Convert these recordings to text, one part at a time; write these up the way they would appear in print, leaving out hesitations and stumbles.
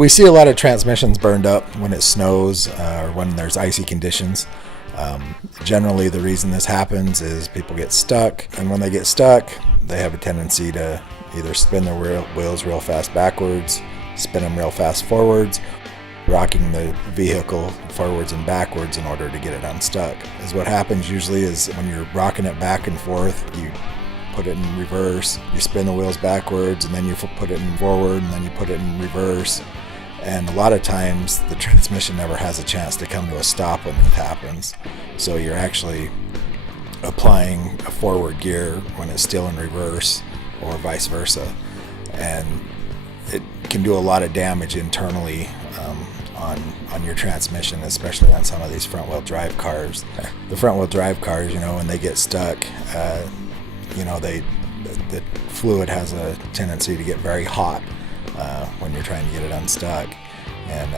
We see a lot of transmissions burned up when it snows or when there's icy conditions. Generally, the reason this happens is people get stuck, and when they get stuck, they have a tendency to either spin their wheels real fast backwards, spin them real fast forwards, rocking the vehicle forwards and backwards in order to get it unstuck. Is what happens usually is when you're rocking it back and forth, you put it in reverse, you spin the wheels backwards, and then you put it in forward, and then you put it in reverse. And a lot of times the transmission never has a chance to come to a stop when it happens. So you're actually applying a forward gear when it's still in reverse, or vice versa. And it can do a lot of damage internally on your transmission, especially on some of these front-wheel drive cars. The front-wheel drive cars, when they get stuck, the fluid has a tendency to get very hot when you're trying to get it unstuck, and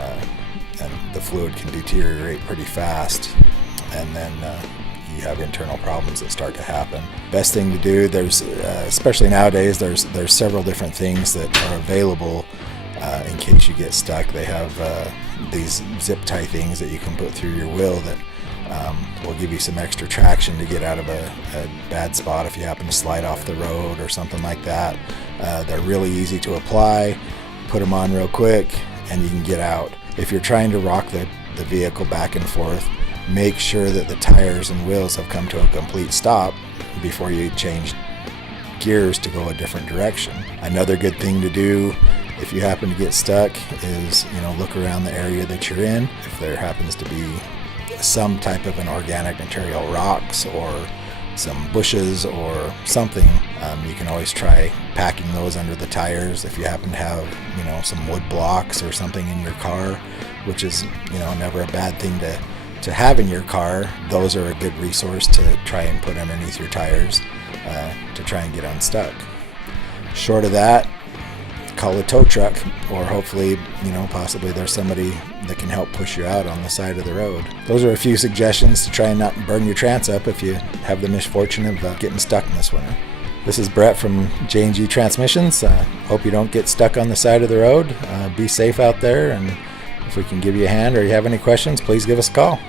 the fluid can deteriorate pretty fast, and then you have internal problems that start to happen. Best thing to do, there's especially nowadays, there's several different things that are available in case you get stuck. They have these zip tie things that you can put through your wheel that will give you some extra traction to get out of a bad spot if you happen to slide off the road or something like that. They're really easy to apply. Put them on real quick and you can get out. If you're trying to rock the vehicle back and forth, make sure that the tires and wheels have come to a complete stop before you change gears to go a different direction. Another good thing to do if you happen to get stuck is, look around the area that you're in. If there happens to be some type of an organic material, rocks or some bushes or something, you can always try packing those under the tires. If you happen to have, some wood blocks or something in your car, which is, never a bad thing to have in your car, those are a good resource to try and put underneath your tires to try and get unstuck. Short of that, call a tow truck, or hopefully, possibly there's somebody that can help push you out on the side of the road. Those are a few suggestions to try and not burn your trans up if you have the misfortune of getting stuck in this winter. This is Brett from J&G Transmissions. Hope you don't get stuck on the side of the road. Be safe out there, and if we can give you a hand or you have any questions, please give us a call.